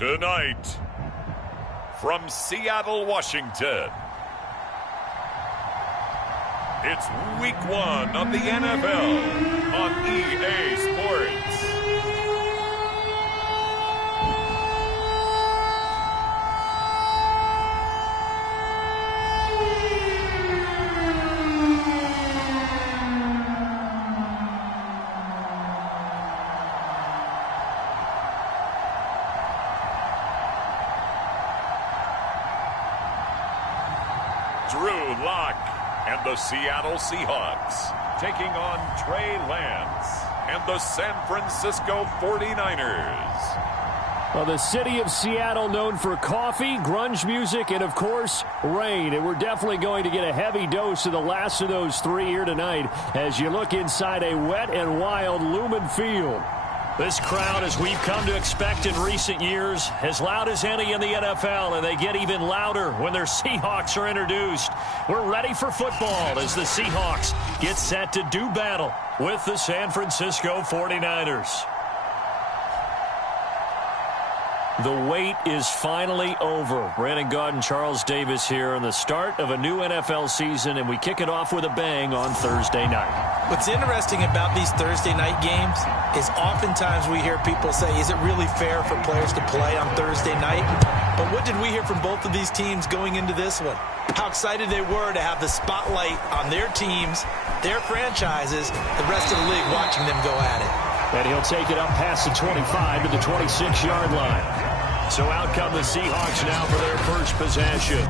Tonight, from Seattle, Washington, it's Week 1 of the NFL on EA Sports. Drew Lock and the Seattle Seahawks taking on Trey Lance and the San Francisco 49ers. Well, the city of Seattle known for coffee, grunge music, and, of course, rain. And we're definitely going to get a heavy dose of the last of those three here tonight as you look inside a wet and wild Lumen Field. This crowd, as we've come to expect in recent years, as loud as any in the NFL, and they get even louder when their Seahawks are introduced. We're ready for football as the Seahawks get set to do battle with the San Francisco 49ers. The wait is finally over. Brandon Gaudin and Charles Davis here on the start of a new NFL season, and we kick it off with a bang on Thursday night. What's interesting about these Thursday night games is oftentimes we hear people say, is it really fair for players to play on Thursday night? But what did we hear from both of these teams going into this one? How excited they were to have the spotlight on their teams, their franchises, the rest of the league watching them go at it. And he'll take it up past the 25 to the 26-yard line. So out come the Seahawks now for their first possession.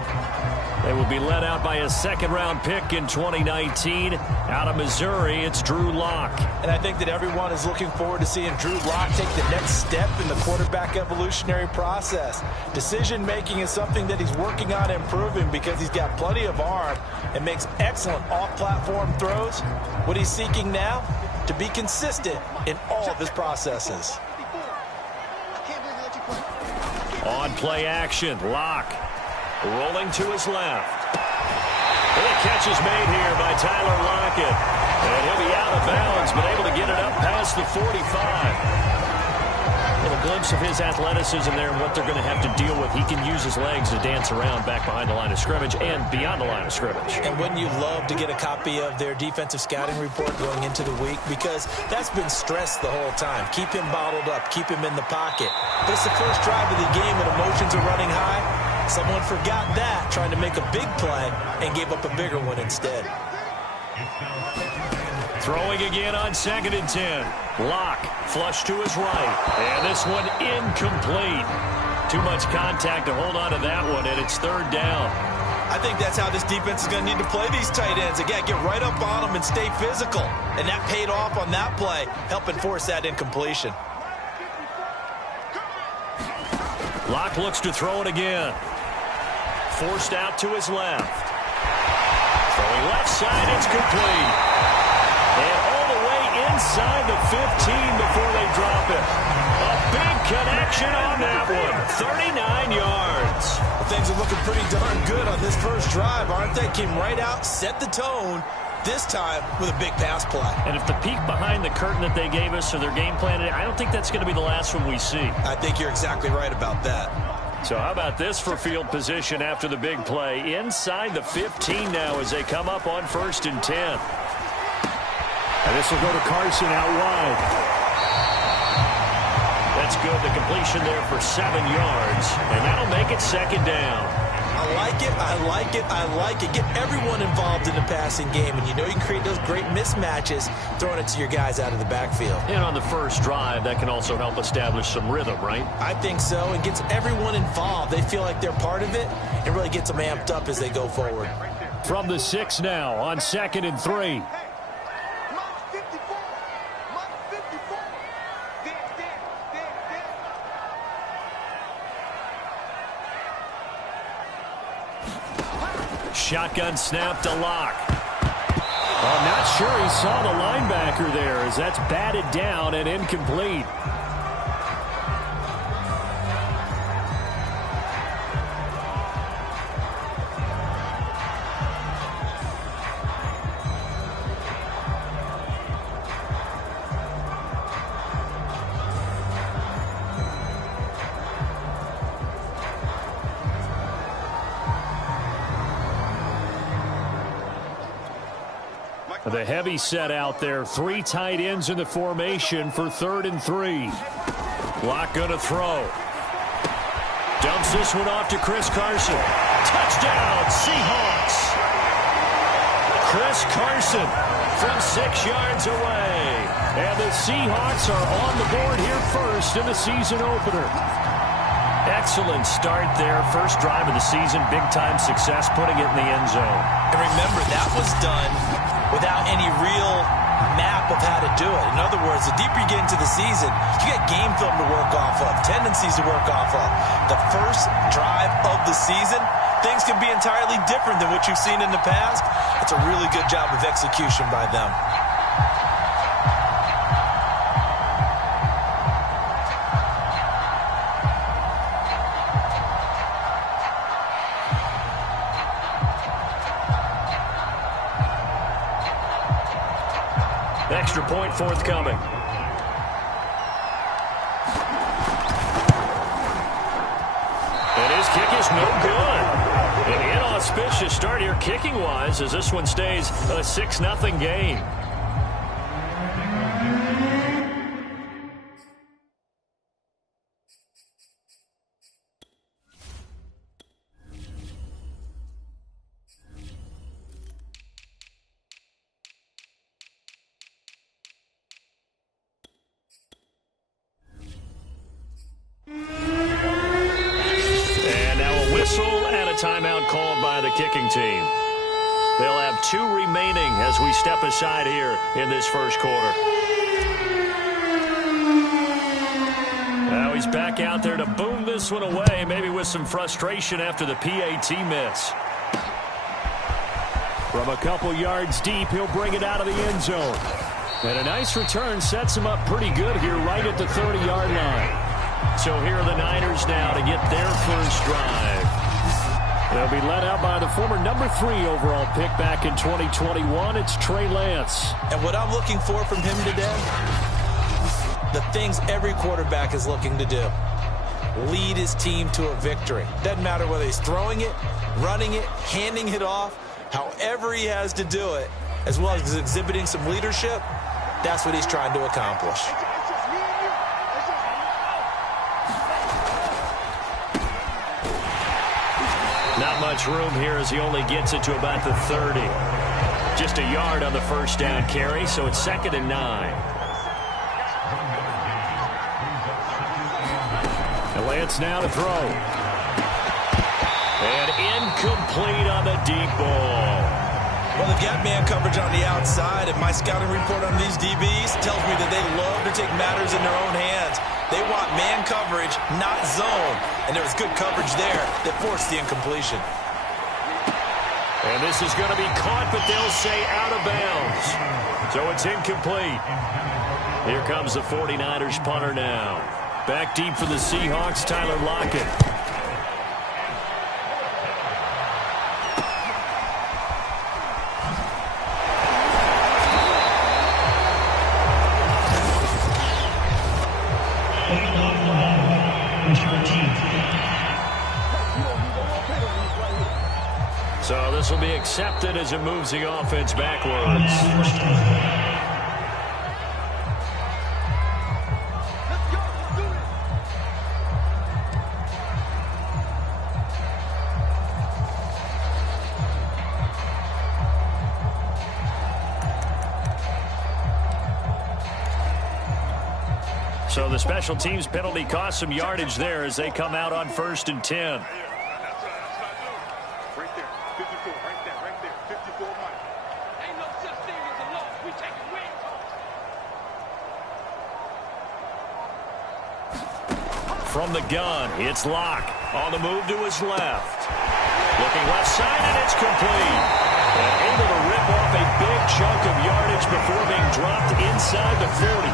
They will be led out by a second-round pick in 2019. Out of Missouri, it's Drew Lock. And I think that everyone is looking forward to seeing Drew Lock take the next step in the quarterback evolutionary process. Decision-making is something that he's working on improving because he's got plenty of arm and makes excellent off-platform throws. What he's seeking now? To be consistent in all of his processes. On play action, Lock rolling to his left. And the catch is made here by Tyler Lockett. And he'll be out of bounds, but able to get it up past the 45. A little glimpse of his athleticism there and what they're going to have to deal with. He can use his legs to dance around back behind the line of scrimmage and beyond the line of scrimmage. And wouldn't you love to get a copy of their defensive scouting report going into the week? Because that's been stressed the whole time. Keep him bottled up. Keep him in the pocket. But it's the first drive of the game and emotions are running high. Someone forgot that, trying to make a big play, and gave up a bigger one instead. Throwing again on 2nd and 10. Lock, flush to his right. And this one incomplete. Too much contact to hold on to that one, and it's 3rd down. I think that's how this defense is going to need to play these tight ends. Again, get right up on them and stay physical. And that paid off on that play, helping force that incompletion. Lock looks to throw it again. Forced out to his left. Throwing left side, it's complete. And all the way inside the 15 before they drop it. A big connection on that one. 39 yards. Well, things are looking pretty darn good on this first drive, aren't they? Came right out, set the tone, this time with a big pass play. And if the peek behind the curtain that they gave us or their game plan, I don't think that's going to be the last one we see. I think you're exactly right about that. So how about this for field position after the big play? Inside the 15 now as they come up on 1st and 10. And this will go to Carson out wide. That's good. The completion there for 7 yards. And that'll make it 2nd down. I like it, I like it, I like it. Get everyone involved in the passing game. And you know you can create those great mismatches throwing it to your guys out of the backfield. And on the first drive, that can also help establish some rhythm, right? I think so. And gets everyone involved. They feel like they're part of it and really gets them amped up as they go forward. From the 6 now on 2nd and 3. Shotgun snap to Lock. I'm not sure he saw the linebacker there as that's batted down and incomplete. The heavy set out there. 3 tight ends in the formation for 3rd and 3. Locke going to throw. Dumps this one off to Chris Carson. Touchdown, Seahawks. Chris Carson from 6 yards away. And the Seahawks are on the board here first in the season opener. Excellent start there. First drive of the season. Big-time success putting it in the end zone. And remember, that was done without any real map of how to do it. In other words, the deeper you get into the season, you get game film to work off of, tendencies to work off of. The first drive of the season, things can be entirely different than what you've seen in the past. It's a really good job of execution by them. Extra point forthcoming. And his kick is no good. An inauspicious start here kicking-wise as this one stays a 6-0 game. Timeout called by the kicking team. They'll have 2 remaining as we step aside here in this first quarter. Now he's back out there to boom this one away, maybe with some frustration after the PAT miss. From a couple yards deep, he'll bring it out of the end zone. And a nice return sets him up pretty good here right at the 30-yard line. So here are the Niners now to get their first drive. They'll be led out by the former number 3 overall pick back in 2021. It's Trey Lance. And what I'm looking for from him today, the things every quarterback is looking to do. Lead his team to a victory. Doesn't matter whether he's throwing it, running it, handing it off, however he has to do it, as well as exhibiting some leadership, that's what he's trying to accomplish. Not much room here as he only gets it to about the 30. Just a yard on the first down carry, so it's 2nd and 9. And Lance now to throw. And incomplete on the deep ball. Well, they've got man coverage on the outside, and my scouting report on these DBs tells me that they love to take matters in their own hands. They want man coverage, not zone. And there was good coverage there that forced the incompletion. And this is going to be caught, but they'll say out of bounds. So it's incomplete. Here comes the 49ers punter now. Back deep for the Seahawks, Tyler Lockett. So this will be accepted as it moves the offense backwards. So the special teams penalty cost some yardage there as they come out on 1st and 10. From the gun, it's Locke on the move to his left. Looking left side, and it's complete. And able to rip off a big chunk of yardage before being dropped inside the 40.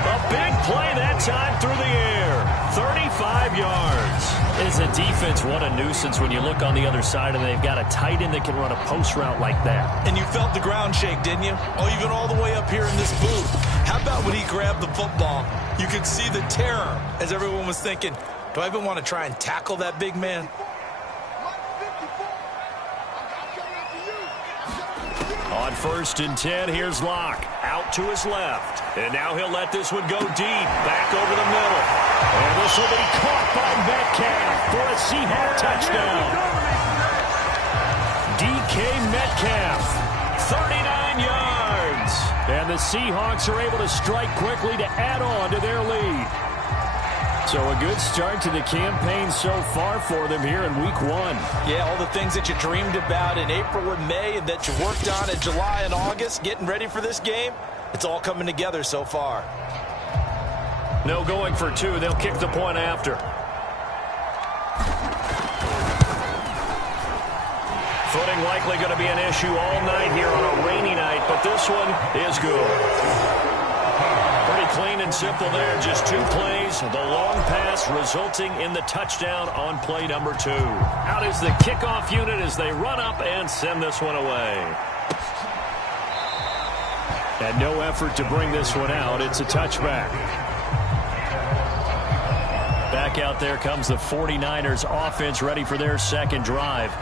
A big play that time through the air. 35 yards. As a defense, what a nuisance when you look on the other side and they've got a tight end that can run a post route like that. And you felt the ground shake, didn't you? Oh, even all the way up here in this booth. How about when he grabbed the football? You could see the terror as everyone was thinking, do I even want to try and tackle that big man? On 1st and 10, here's Locke. Out to his left. And now he'll let this one go deep. Back over the middle. And this will be caught by Metcalf for a Seahawks touchdown. DK Metcalf, 39 yards. And the Seahawks are able to strike quickly to add on to their lead. So a good start to the campaign so far for them here in week 1. Yeah, all the things that you dreamed about in April and May and that you worked on in July and August, getting ready for this game, it's all coming together so far. No going for 2. They'll kick the point after. Footing likely going to be an issue all night here on a rainy night, but this one is good. Pretty clean and simple there. Just 2 plays. The long pass resulting in the touchdown on play number 2. Out is the kickoff unit as they run up and send this one away. And no effort to bring this one out. It's a touchback. Back out there comes the 49ers offense ready for their second drive.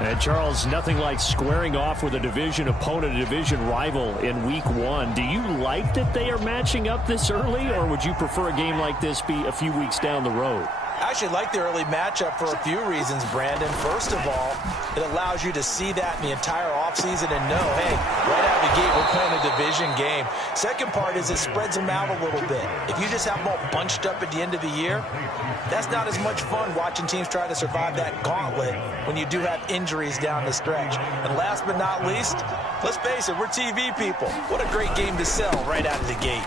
And Charles, nothing like squaring off with a division opponent, a division rival in week 1. Do you like that they are matching up this early, or would you prefer a game like this be a few weeks down the road? I actually like the early matchup for a few reasons, Brandon. First of all, it allows you to see that in the entire offseason and know, hey, right out of the gate, we're playing a division game. Second part is it spreads them out a little bit. If you just have them all bunched up at the end of the year, that's not as much fun watching teams try to survive that gauntlet when you do have injuries down the stretch. And last but not least, let's face it, we're TV people. What a great game to sell right out of the gate.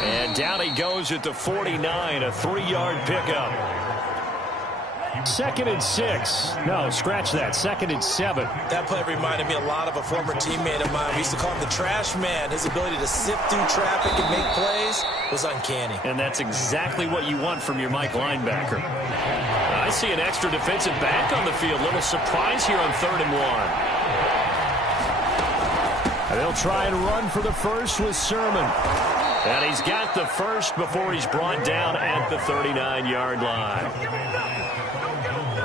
And down he goes at the 49, a 3-yard pickup. 2nd and 6. No, scratch that. 2nd and 7. That play reminded me a lot of a former teammate of mine. We used to call him the trash man. His ability to sift through traffic and make plays was uncanny. And that's exactly what you want from your Mike linebacker. I see an extra defensive back on the field. Little surprise here on 3rd and 1. They'll try and run for the first with Sermon. And he's got the first before he's brought down at the 39-yard line.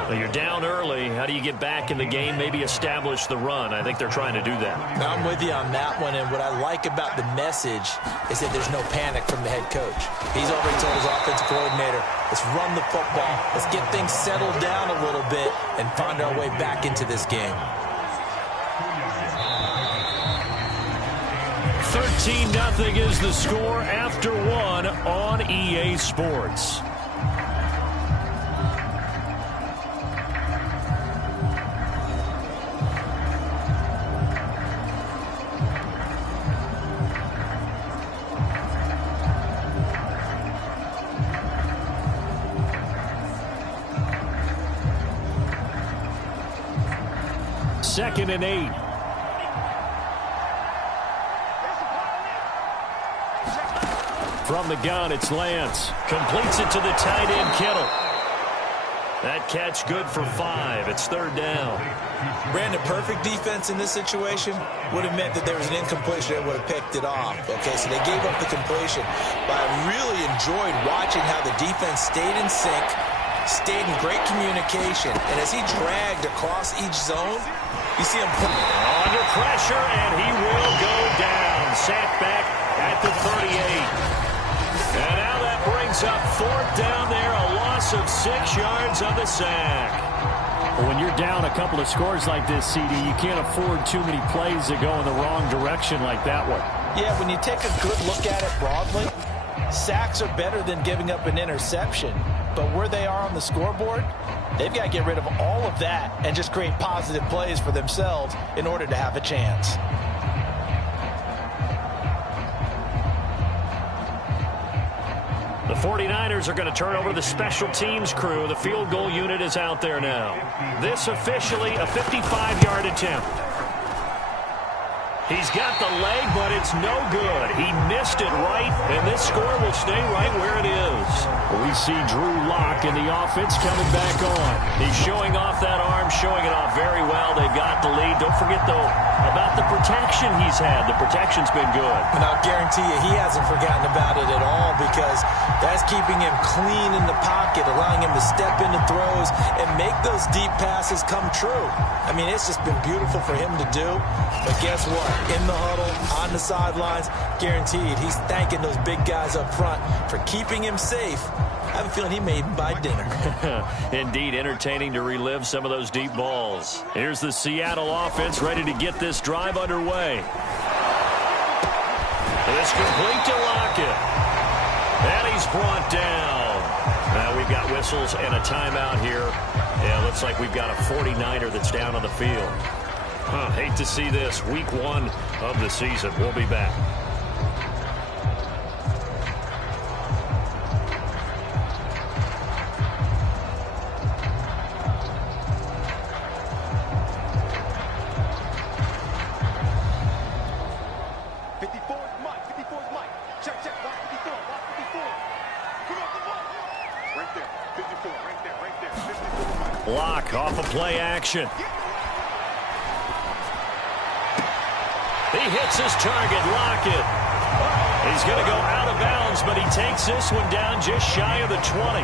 Well, you're down early. How do you get back in the game, maybe establish the run? I think they're trying to do that. I'm with you on that one, and what I like about the message is that there's no panic from the head coach. He's already told his offensive coordinator, let's run the football, let's get things settled down a little bit and find our way back into this game. 13-0 is the score after 1 on EA Sports. Second and 8. From the gun, it's Lance. Completes it to the tight end, Kittle. That catch good for 5. It's 3rd down. Brandon, perfect defense in this situation would have meant that there was an incompletion that would have picked it off. Okay, so they gave up the completion. But I really enjoyed watching how the defense stayed in sync, stayed in great communication. And as he dragged across each zone, you see him under pressure, and he will go down. Sacked back at the 38. And now that brings up 4th down there, a loss of 6 yards on the sack. When you're down a couple of scores like this, CD, you can't afford too many plays that go in the wrong direction like that one. Yeah, when you take a good look at it broadly, sacks are better than giving up an interception. But where they are on the scoreboard, they've got to get rid of all of that and just create positive plays for themselves in order to have a chance. The 49ers are going to turn over the special teams crew. The field goal unit is out there now. This officially a 55-yard attempt. He's got the leg, but it's no good. He missed it right, and this score will stay right where it is. We see Drew Lock in the offense coming back on. He's showing off that arm, showing it off very well. They've got the lead. Don't forget, though, about the protection he's had. The protection's been good. And I'll guarantee you he hasn't forgotten about it at all, because that's keeping him clean in the pocket, allowing him to step into throws and make those deep passes come true. I mean, it's just been beautiful for him to do. But guess what? In the huddle, on the sidelines, guaranteed he's thanking those big guys up front for keeping him safe. I have a feeling he may even buy dinner. Indeed, entertaining to relive some of those deep balls. Here's the Seattle offense ready to get this drive underway. It's complete to Lockett. And he's brought down. Now we've got whistles and a timeout here. Yeah, looks like we've got a 49er that's down on the field. Hate to see this. Week 1 of the season. We'll be back. Block off of play action. He hits his target, Lockett. He's going to go out of bounds, but he takes this one down just shy of the 20.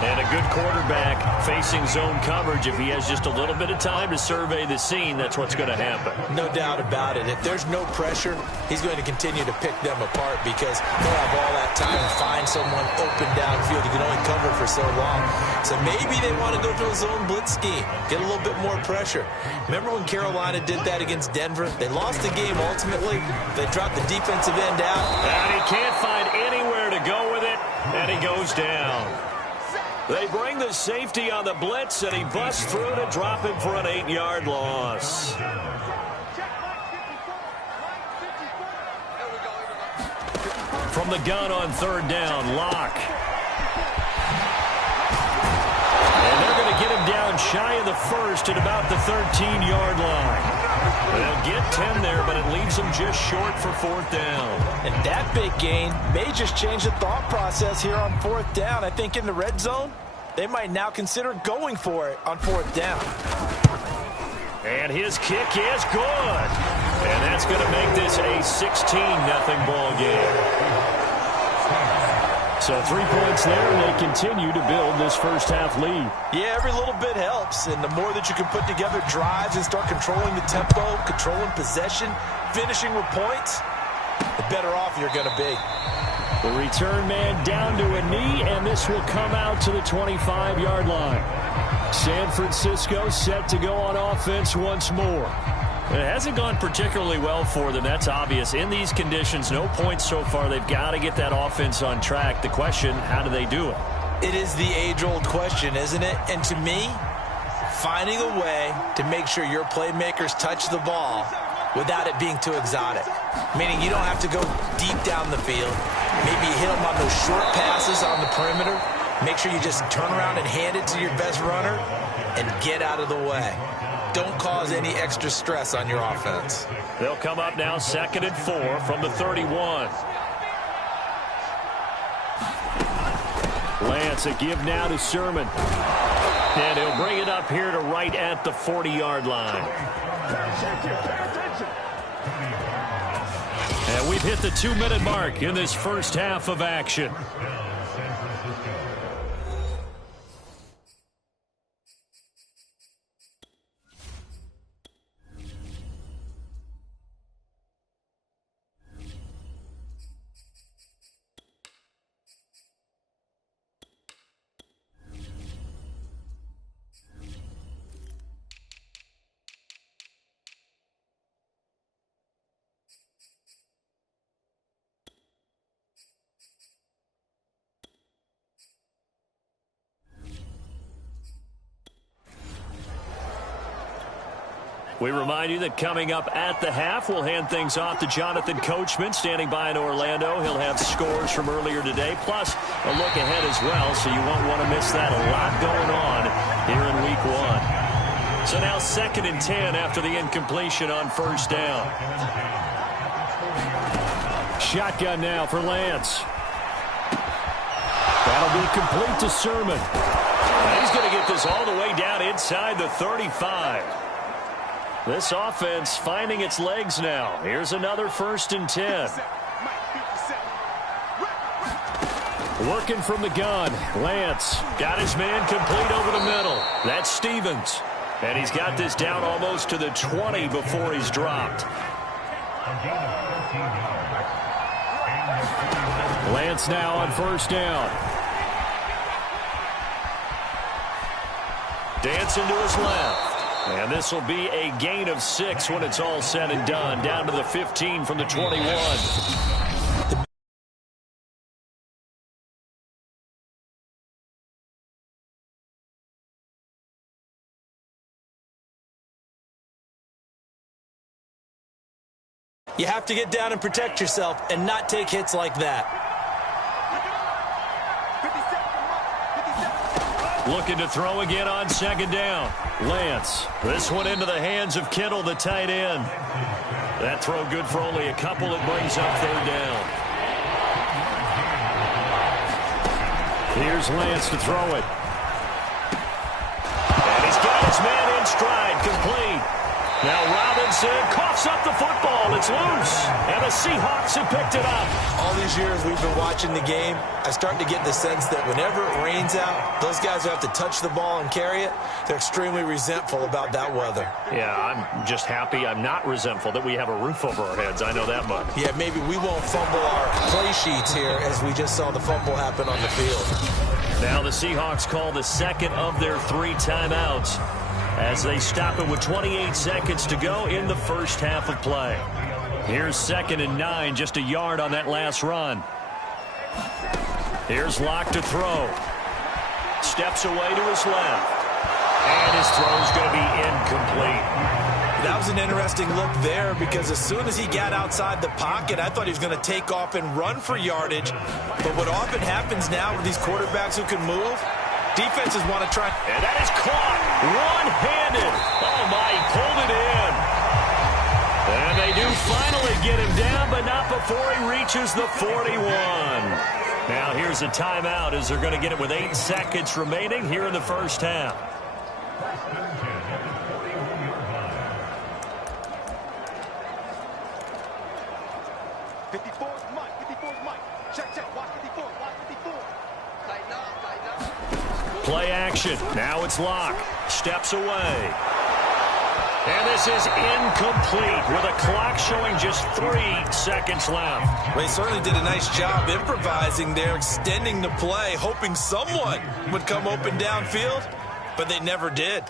And a good quarterback facing zone coverage. If he has just a little bit of time to survey the scene, that's what's going to happen. No doubt about it. If there's no pressure, he's going to continue to pick them apart, because he'll have all that time to find someone open downfield. He can only cover for so long. So maybe they want to go to a zone blitz scheme, get a little bit more pressure. Remember when Carolina did that against Denver? They lost the game ultimately. They dropped the defensive end out. And he can't find anywhere to go with it, and he goes down. They bring the safety on the blitz, and he busts through to drop him for an 8-yard loss. From the gun on 3rd down, Lock. And they're going to get him down shy of the 1st at about the 13-yard line. They'll get 10 there, but it leaves them just short for 4th down. And that big gain may just change the thought process here on 4th down. I think in the red zone, they might now consider going for it on 4th down. And his kick is good. And that's going to make this a 16-0 ball game. So 3 points there, and they continue to build this first-half lead. Yeah, every little bit helps, and the more that you can put together drives and start controlling the tempo, controlling possession, finishing with points, the better off you're going to be. The return man down to a knee, and this will come out to the 25-yard line. San Francisco set to go on offense once more. It hasn't gone particularly well for them. That's obvious. In these conditions, no points so far. They've got to get that offense on track. The question, how do they do it? It is the age-old question, isn't it? And to me, finding a way to make sure your playmakers touch the ball without it being too exotic. Meaning you don't have to go deep down the field. Maybe you hit them on those short passes on the perimeter. Make sure you just turn around and hand it to your best runner and get out of the way. Don't cause any extra stress on your offense. They'll come up now 2nd and 4 from the 31. Lance, a give now to Sermon. And he'll bring it up here to right at the 40-yard line. And we've hit the 2-minute mark in this first half of action. We remind you that coming up at the half, we'll hand things off to Jonathan Coachman, standing by in Orlando. He'll have scores from earlier today, plus a look ahead as well, so you won't want to miss that. A lot going on here in Week 1. So now 2nd and 10 after the incompletion on first down. Shotgun now for Lance. That'll be complete to Sermon. And he's going to get this all the way down inside the 35. This offense finding its legs now. Here's another 1st and 10. Working from the gun. Lance got his man complete over the middle. That's Stevens. And he's got this down almost to the 20 before he's dropped. Lance now on first down. Dancing to his left. And this will be a gain of 6 when it's all said and done. Down to the 15 from the 21. You have to get down and protect yourself and not take hits like that. Looking to throw again on 2nd down. Lance. This one into the hands of Kittle, the tight end. That throw good for only a couple. It brings up 3rd down. Here's Lance to throw it. And he's got his man in stride, complete. Now Robinson coughs up the football. It's loose. And the Seahawks have picked it up. All these years we've been watching the game, I start to get the sense that whenever it rains out, those guys who have to touch the ball and carry it, they're extremely resentful about that weather. Yeah, I'm just happy I'm not resentful that we have a roof over our heads. I know that much. Yeah, maybe we won't fumble our play sheets here as we just saw the fumble happen on the field. Now the Seahawks call the 2nd of their 3 timeouts as they stop it with 28 seconds to go in the first half of play. Here's 2nd and 9, just a yard on that last run. Here's Locke to throw. Steps away to his left. And his throw's going to be incomplete. That was an interesting look there because as soon as he got outside the pocket, I thought he was going to take off and run for yardage. But what often happens now with these quarterbacks who can move, defenses want to try. And that is caught one-handed. Oh, my, he pulled it in. And they do finally get him down, but not before he reaches the 41. Now here's a timeout as they're going to get it with 8 seconds remaining here in the first half. Play action. Now it's Locke. Steps away. And this is incomplete with a clock showing just 3 seconds left. Well, he certainly did a nice job improvising there, extending the play, hoping someone would come open downfield, but they never did.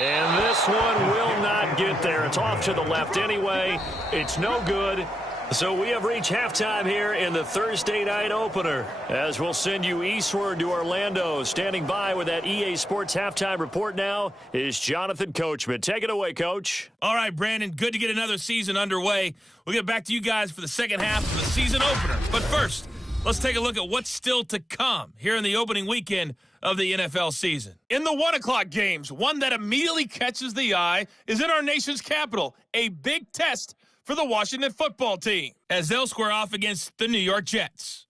And this one will not get there. It's off to the left anyway. It's no good. So we have reached halftime here in the Thursday night opener, as we'll send you eastward to Orlando. Standing by with that EA Sports halftime report now is Jonathan Coachman. Take it away, Coach. All right, Brandon, good to get another season underway. We'll get back to you guys for the second half of the season opener. But first, let's take a look at what's still to come here in the opening weekend of the NFL season. In the 1 o'clock games, one that immediately catches the eye is in our nation's capital, a big test for the Washington football team as they'll square off against the New York Jets.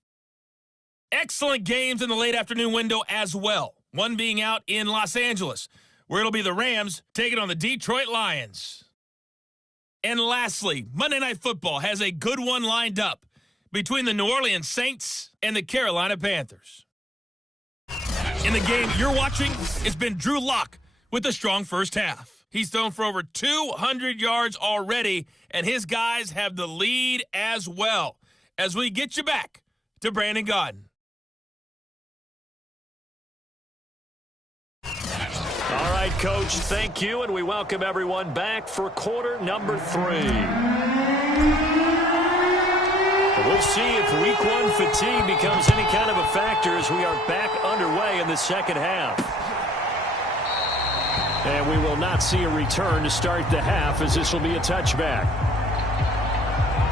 Excellent games in the late afternoon window as well, one being out in Los Angeles, where it'll be the Rams taking on the Detroit Lions. And lastly, Monday Night Football has a good one lined up between the New Orleans Saints and the Carolina Panthers. In the game you're watching, it's been Drew Lock with a strong first half. He's thrown for over 200 yards already, and his guys have the lead as well. As we get you back to Brandon Gaudin. All right, Coach, thank you, and we welcome everyone back for quarter number 3. We'll see if week 1 fatigue becomes any kind of a factor as we are back underway in the second half. And we will not see a return to start the half as this will be a touchback.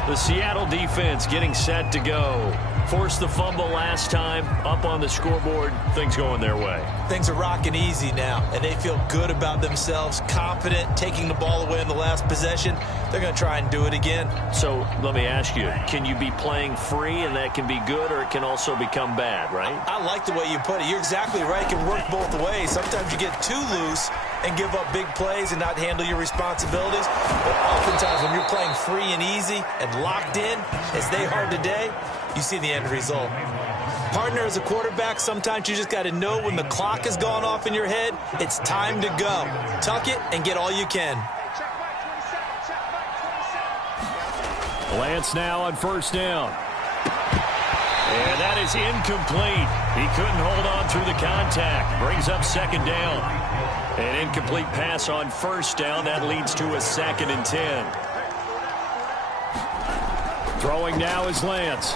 The Seattle defense getting set to go. Forced the fumble last time, up on the scoreboard, things going their way. Things are rocking easy now, and they feel good about themselves, confident, taking the ball away in the last possession. They're going to try and do it again. So let me ask you, can you be playing free and that can be good, or it can also become bad, right? I like the way you put it. You're exactly right. It can work both ways. Sometimes you get too loose and give up big plays and not handle your responsibilities. But oftentimes when you're playing free and easy and locked in, as they are today, you see the end result. Partner, as a quarterback, sometimes you just got to know when the clock has gone off in your head, it's time to go. Tuck it and get all you can. Lance now on first down. And that is incomplete. He couldn't hold on through the contact. Brings up second down. An incomplete pass on first down. That leads to a 2nd and 10. Throwing now is Lance.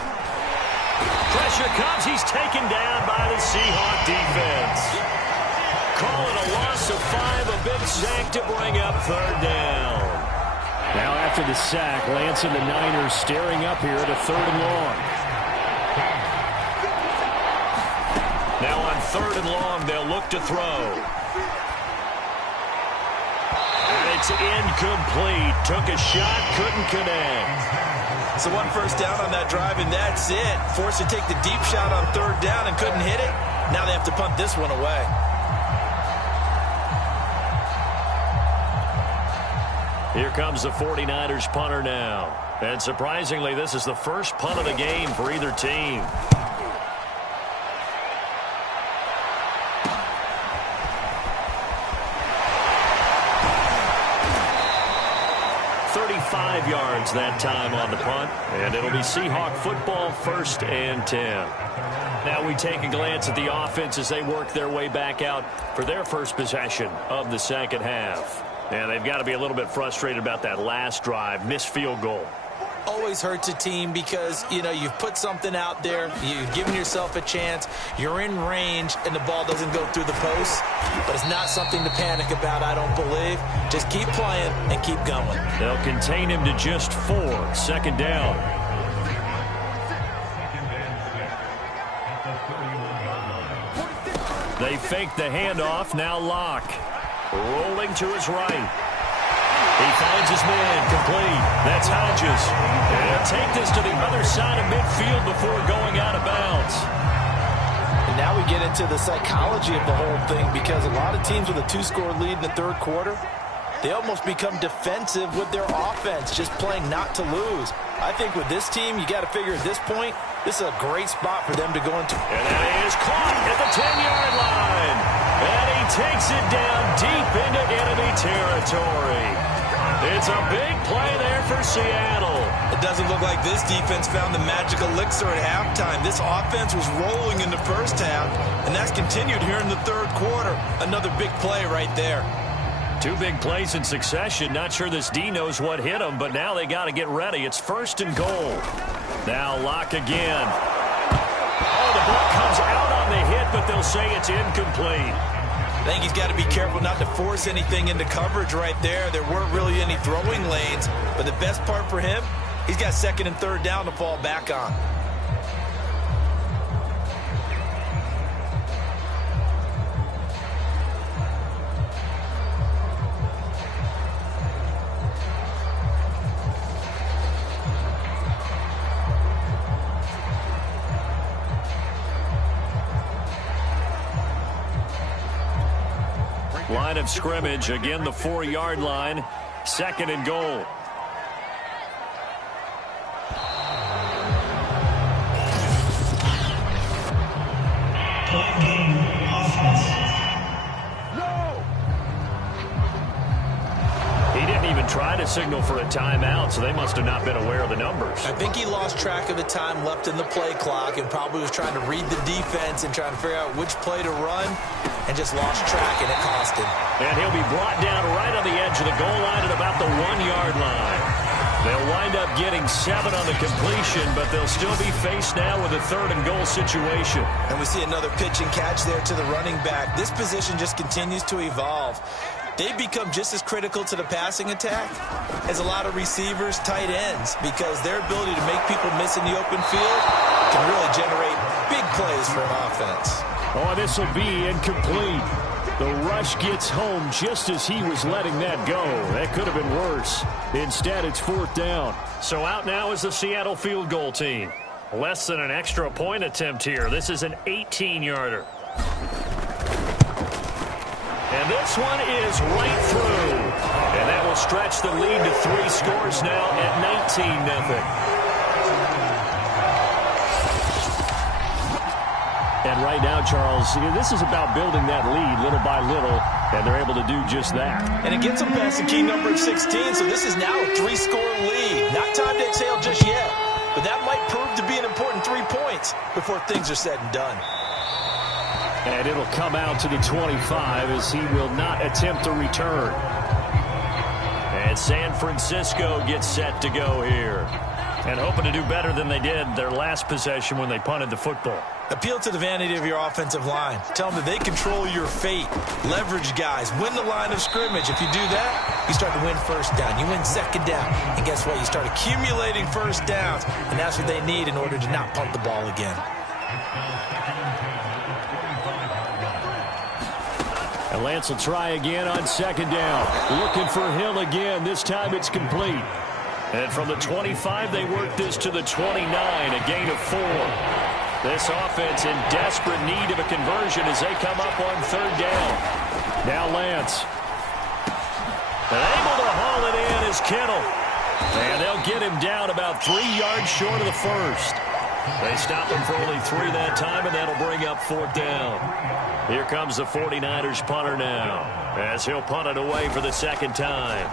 Pressure comes. He's taken down by the Seahawks defense. Call it a loss of 5. A big sack to bring up third down. Now after the sack, Lance and the Niners staring up here at a 3rd and long. Now on 3rd and long, they'll look to throw. And it's incomplete. Took a shot, couldn't connect. So 1 first down on that drive, and that's it. Forced to take the deep shot on 3rd down and couldn't hit it. Now they have to punt this one away. Here comes the 49ers punter now. And surprisingly, this is the first punt of the game for either team. 35 yards that time on the punt, and it'll be Seahawk football, 1st and 10. Now we take a glance at the offense as they work their way back out for their first possession of the second half. And they've got to be a little bit frustrated about that last drive, missed field goal. Always hurts a team because, you know, you've put something out there, you've given yourself a chance, you're in range, and the ball doesn't go through the post. But it's not something to panic about, I don't believe. Just keep playing and keep going. They'll contain him to just 4. 2nd down. They fake the handoff, now Locke. Rolling to his right. He finds his man, complete. That's Hodges. And he'll take this to the other side of midfield before going out of bounds. And now we get into the psychology of the whole thing, because a lot of teams with a 2-score lead in the 3rd quarter, they almost become defensive with their offense, just playing not to lose. I think with this team, you got to figure at this point, this is a great spot for them to go into. And that is caught at the 10-yard line. And he takes it down deep into enemy territory. It's a big play there for Seattle. It doesn't look like this defense found the magic elixir at halftime. This offense was rolling in the first half, and that's continued here in the 3rd quarter. Another big play right there. 2 big plays in succession. Not sure this D knows what hit him, but now they got to get ready. It's 1st and goal. Now Locke again. Oh, the ball comes out on the hit, but they'll say it's incomplete. I think he's got to be careful not to force anything into coverage right there. There weren't really any throwing lanes, but the best part for him, he's got 2nd and 3rd down to fall back on. Line of scrimmage, again the 4-yard line, 2nd and goal. He didn't even try to signal for a timeout, so they must have not been aware of the numbers. I think he lost track of the time left in the play clock and probably was trying to read the defense and trying to figure out which play to run, and just lost track, and it cost him. And he'll be brought down right on the edge of the goal line at about the 1-yard line. They'll wind up getting 7 on the completion, but they'll still be faced now with a 3rd and goal situation. And we see another pitch and catch there to the running back. This position just continues to evolve. they've become just as critical to the passing attack as a lot of receivers, tight ends, because their ability to make people miss in the open field can really generate big plays for an offense. Oh, this will be incomplete. The rush gets home just as he was letting that go. That could have been worse. Instead, it's 4th down. So out now is the Seattle field goal team. Less than an extra point attempt here. This is an 18-yarder. And this one is right through. And that will stretch the lead to 3 scores now at 19-0. And right now, Charles, this is about building that lead little by little, and they're able to do just that. And it gets them past the key number of 16, so this is now a 3-score lead. Not time to exhale just yet, but that might prove to be an important 3 points before things are said and done. And it'll come out to the 25 as he will not attempt to return. And San Francisco gets set to go here. And hoping to do better than they did their last possession when they punted the football. Appeal to the vanity of your offensive line. Tell them that they control your fate. Leverage guys. Win the line of scrimmage. If you do that, you start to win first down. You win second down. And guess what? You start accumulating first downs. And that's what they need in order to not punt the ball again. And Lance will try again on 2nd down. Looking for Hill again. This time it's complete. And from the 25, they work this to the 29, a gain of 4. This offense in desperate need of a conversion as they come up on 3rd down. Now Lance. And able to haul it in is Kittle. And they'll get him down about 3 yards short of the first. They stop him for only 3 that time, and that'll bring up 4th down. Here comes the 49ers punter now, as he'll punt it away for the 2nd time.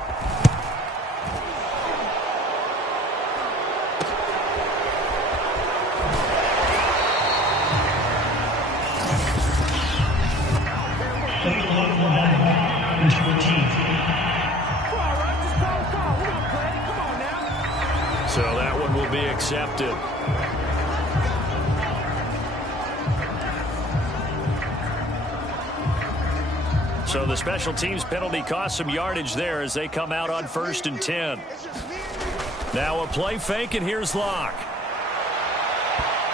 So that one will be accepted. So the special teams penalty cost some yardage there as they come out on 1st and 10. Now a play fake, and here's Locke.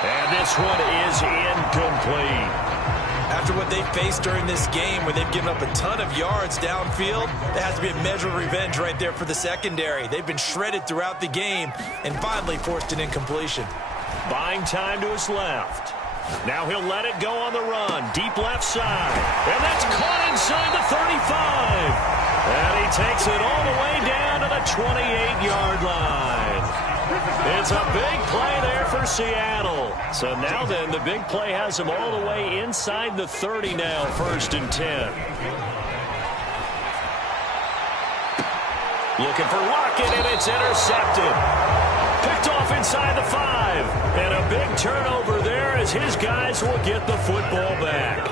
And this one is incomplete. After what they faced during this game where they've given up a ton of yards downfield, there has to be a measure of revenge right there for the secondary. They've been shredded throughout the game and finally forced an incompletion. Buying time to his left. Now he'll let it go on the run. Deep left side. And that's caught inside the 35. And he takes it all the way down to the 28-yard line. It's a big play there for Seattle. So now then, the big play has him all the way inside the 30 now, 1st and 10. Looking for Lockett, and it's intercepted. Picked off inside the 5. And a big turnover there as his guys will get the football back.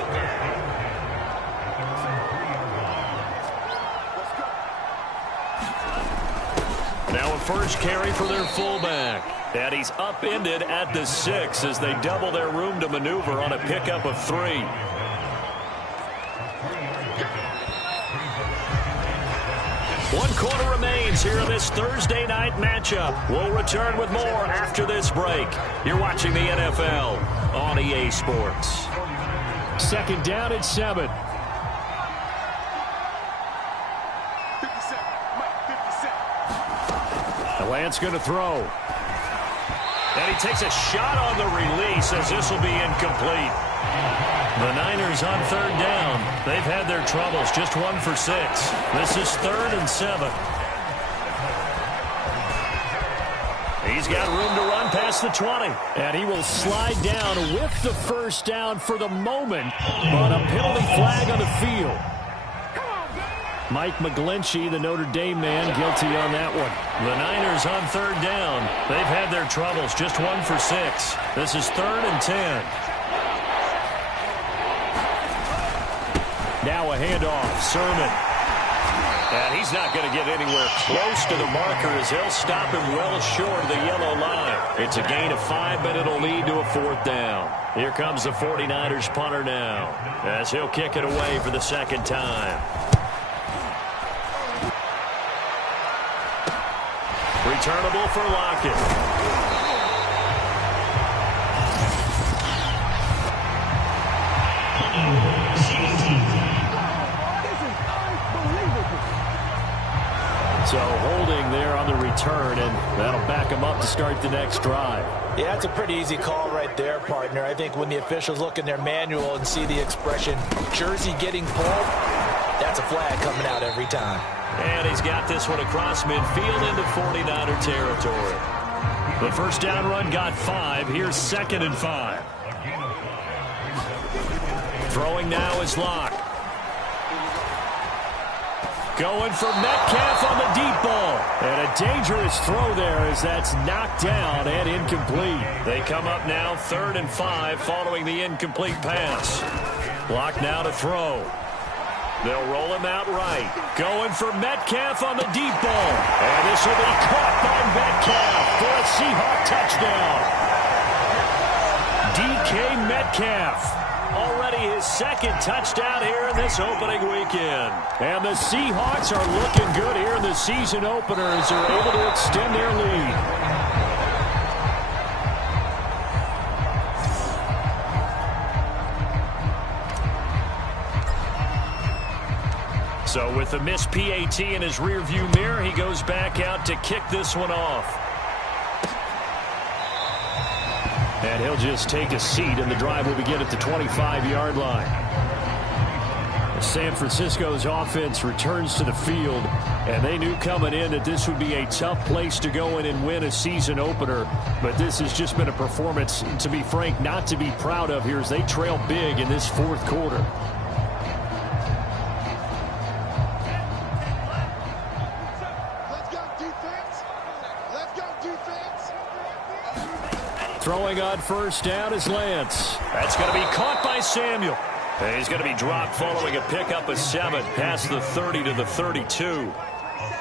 Now a first carry for their fullback. And he's upended at the 6 as they double their room to maneuver on a pickup of 3. One quarter remains here in this Thursday night matchup. We'll return with more after this break. You're watching the NFL on EA Sports. 2nd down and 7. Lance going to throw. And he takes a shot on the release as this will be incomplete. The Niners on 3rd down. They've had their troubles. Just 1 for 6. This is 3rd and 7. He's got room to run past the 20. And he will slide down with the first down for the moment. But a penalty flag on the field. Mike McGlinchey, the Notre Dame man, guilty on that one. The Niners on 3rd down. They've had their troubles. Just 1 for 6. This is 3rd and 10. Now a handoff. Sermon. And he's not going to get anywhere close to the marker as he'll stop him well short of the yellow line. It's a gain of 5, but it'll lead to a 4th down. Here comes the 49ers punter now as he'll kick it away for the 2nd time. returnable for Lockett. So holding there on the return, and that'll back him up to start the next drive. Yeah, it's a pretty easy call right there, partner. I think when the officials look in their manual and see the expression jersey getting pulled, that's a flag coming out every time. And he's got this one across midfield into 49er territory. The first down run got 5. Here's 2nd and 5. Throwing now is Locke. Going for Metcalf on the deep ball. And a dangerous throw there as that's knocked down and incomplete. They come up now 3rd and 5 following the incomplete pass. Locke now to throw. They'll roll him out right. Going for Metcalf on the deep ball. And this will be caught by Metcalf for a Seahawk touchdown. DK Metcalf. Already his 2nd touchdown here in this opening weekend. And the Seahawks are looking good here in the season opener as they're able to extend their lead. So with the missed PAT in his rearview mirror, he goes back out to kick this one off. And he'll just take a seat, and the drive will begin at the 25-yard line. San Francisco's offense returns to the field, and they knew coming in that this would be a tough place to go in and win a season opener. But this has just been a performance, to be frank, not to be proud of here as they trail big in this 4th quarter. Throwing on first down is Lance. That's going to be caught by Samuel. And he's going to be dropped following a pickup of 7 past the 30 to the 32.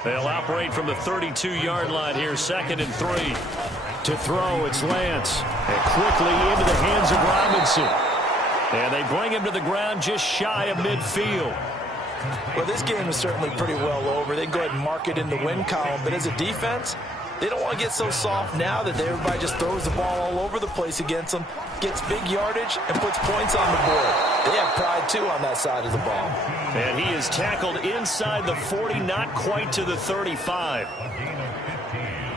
They'll operate from the 32-yard line here, 2nd and 3. To throw, it's Lance. And quickly into the hands of Robinson. And they bring him to the ground just shy of midfield. Well, this game is certainly pretty well over. They go ahead and mark it in the win column. But as a defense, they don't want to get so soft now that everybody just throws the ball all over the place against them, gets big yardage, and puts points on the board. They have pride, too, on that side of the ball. And he is tackled inside the 40, not quite to the 35.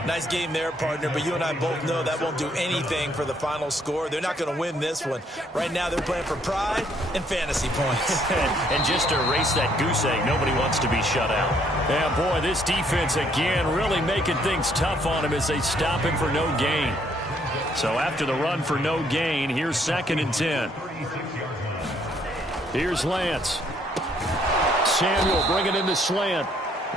Nice game there, partner, but you and I both know that won't do anything for the final score. They're not going to win this one. Right now, they're playing for pride and fantasy points. And just to erase that goose egg, nobody wants to be shut out. Yeah, boy, this defense, again, really making things tough on him as they stop him for no gain. So after the run for no gain, here's 2nd and 10. Here's Lance. Samuel bringing in the slant.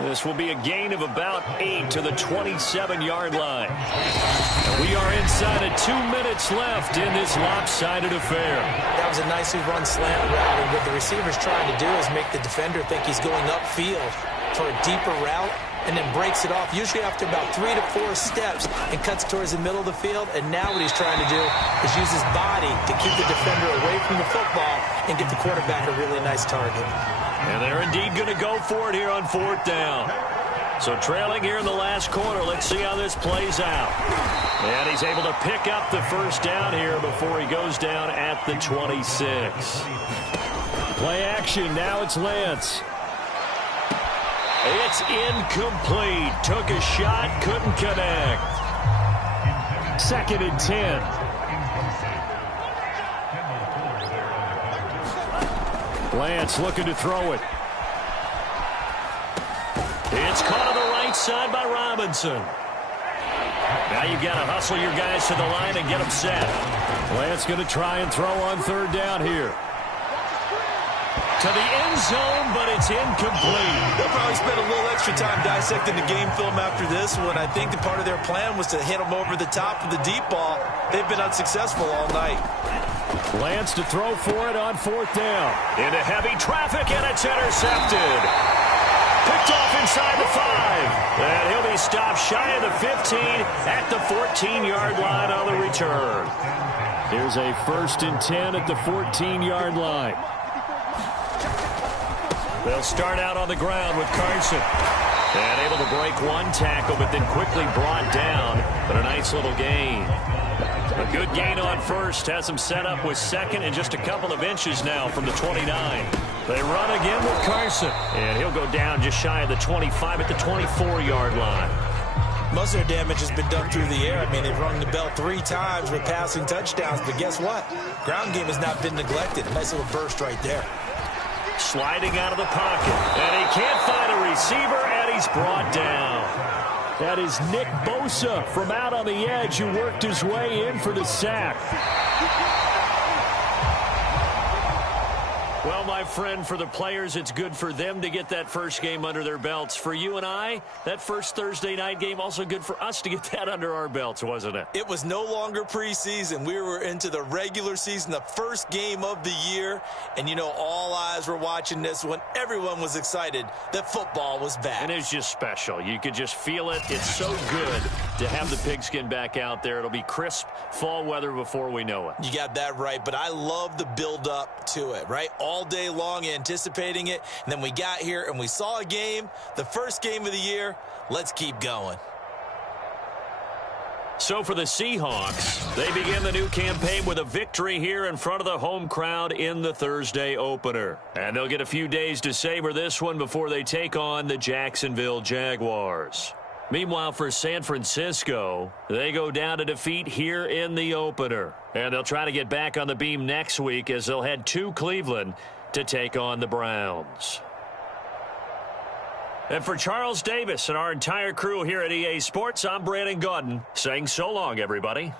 This will be a gain of about 8 to the 27-yard line. And we are inside of 2 minutes left in this lopsided affair. That was a nicely run slant route, and what the receiver's trying to do is make the defender think he's going upfield for a deeper route, and then breaks it off, usually after about 3 to 4 steps, and cuts towards the middle of the field. And now what he's trying to do is use his body to keep the defender away from the football and give the quarterback a really nice target. And they're indeed going to go for it here on 4th down. So trailing here in the last quarter, let's see how this plays out. And he's able to pick up the first down here before he goes down at the 26. Play action, now it's Lance. It's incomplete. Took a shot, couldn't connect. 2nd and 10. Lance looking to throw it. It's caught on the right side by Robinson. Now you've got to hustle your guys to the line and get them set. Lance going to try and throw on 3rd down here. To the end zone, but it's incomplete. They'll probably spend a little extra time dissecting the game film after this one. I think the part of their plan was to hit them over the top of the deep ball. They've been unsuccessful all night. Lance to throw for it on 4th down. Into heavy traffic, and it's intercepted. Picked off inside the 5. And he'll be stopped shy of the 15 at the 14-yard line on the return. Here's a 1st and 10 at the 14-yard line. They'll start out on the ground with Carson. And able to break one tackle, but then quickly brought down. But a nice little gain. A good gain on first. Has him set up with second and just a couple of inches now from the 29. They run again with Carson. And he'll go down just shy of the 25 at the 24-yard line. Most of their damage has been done through the air. I mean, they've rung the bell 3 times with passing touchdowns. But guess what? Ground game has not been neglected. A nice little burst right there. Sliding out of the pocket. And he can't find a receiver, and he's brought down. That is Nick Bosa from out on the edge who worked his way in for the sack. Well, my friend, for the players, it's good for them to get that first game under their belts. For you and I, that first Thursday night game, also good for us to get that under our belts, wasn't it? It was no longer preseason. We were into the regular season, the first game of the year. And, you know, all eyes were watching this when everyone was excited that football was back. And it's just special. You could just feel it. It's so good to have the pigskin back out there. It'll be crisp fall weather before we know it. You got that right, but I love the build-up to it, right? All day long anticipating it, and then we got here and we saw a game, the first game of the year. Let's keep going. So for the Seahawks, they begin the new campaign with a victory here in front of the home crowd in the Thursday opener. And they'll get a few days to savor this one before they take on the Jacksonville Jaguars. Meanwhile, for San Francisco, they go down to defeat here in the opener. And they'll try to get back on the beam next week as they'll head to Cleveland to take on the Browns. And for Charles Davis and our entire crew here at EA Sports, I'm Brandon Gaudin saying so long, everybody.